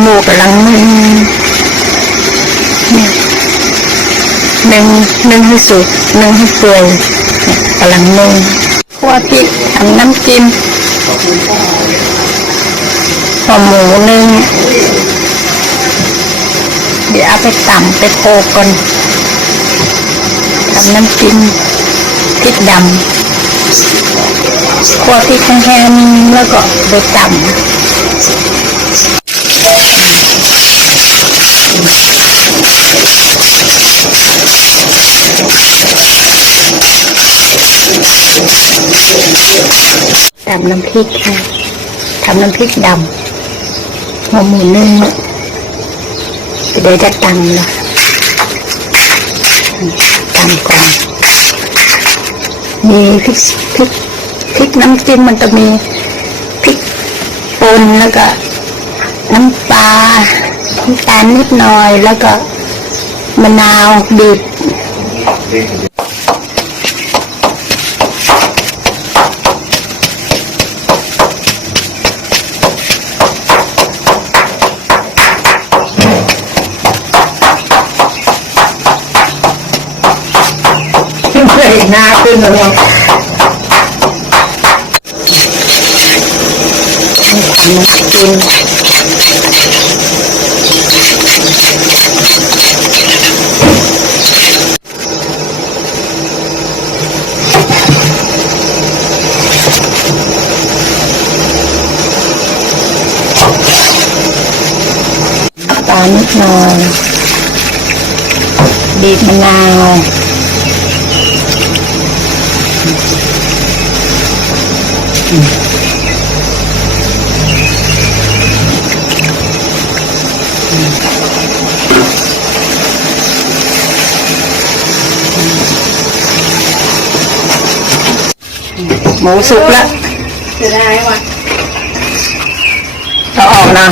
หมูกำลังหนึ่งเนี่ยนึ่งนึ่งให้สุกนึ่งให้เปื่อยกำลังนึ่งคั่วพริกทำน้ำจิ้มหัวหมูนึ่งเดี๋ยวเอาไปตำไปโขลกก่อนทำน้ำจิ้มพริกดำคั่วพริกแห้งๆแล้วก็ไปตำ ตำน้ำพริกค่ะทำน้ำพริกดำหัวหมูนึ่งเดี๋ยวจะตำละตำก่อนมีพริกพริกพริกน้ำจิ้มมันจะมีพริกป่นแล้วก็น้ำปลาน้ำตาลนิดหน่อยแล้วก็มะนาวบีบ หน้าขึ้นแล้วเน้ำจิ้มน้ำตานิดหน่อยบีบมะนาว หมูสุกแล้ว จะได้ว่ะ เราออกนะ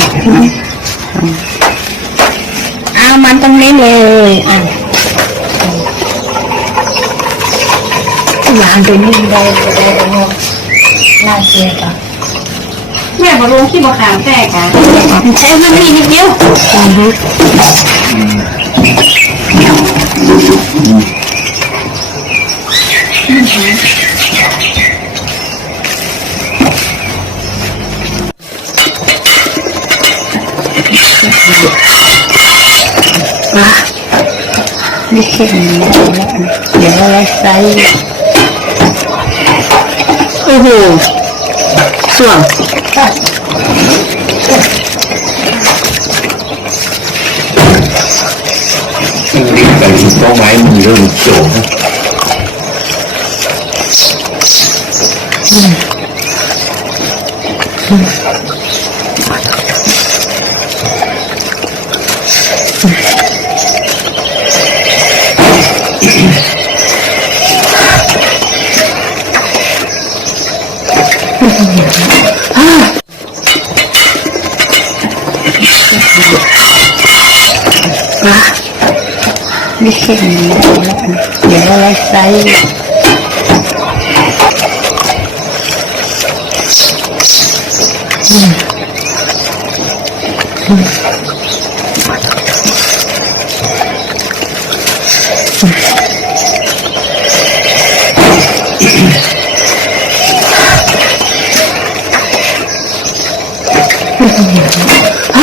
เอามันตรงนี้เลยอ่ะวางตรงนี้เลย จะได้ไม่น่าเสียก่อนแม่มาลงที่มะขามแตกอะใช้มันมีนิดเดียวลองดูมานี่เข็มเดี๋ยวเราใส่ ô hồ. Xuồng tại vì có máy mình rơi một chỗ Ah! Bisik ni. Dia lifestyle. Hmm. Hmm. Hmm.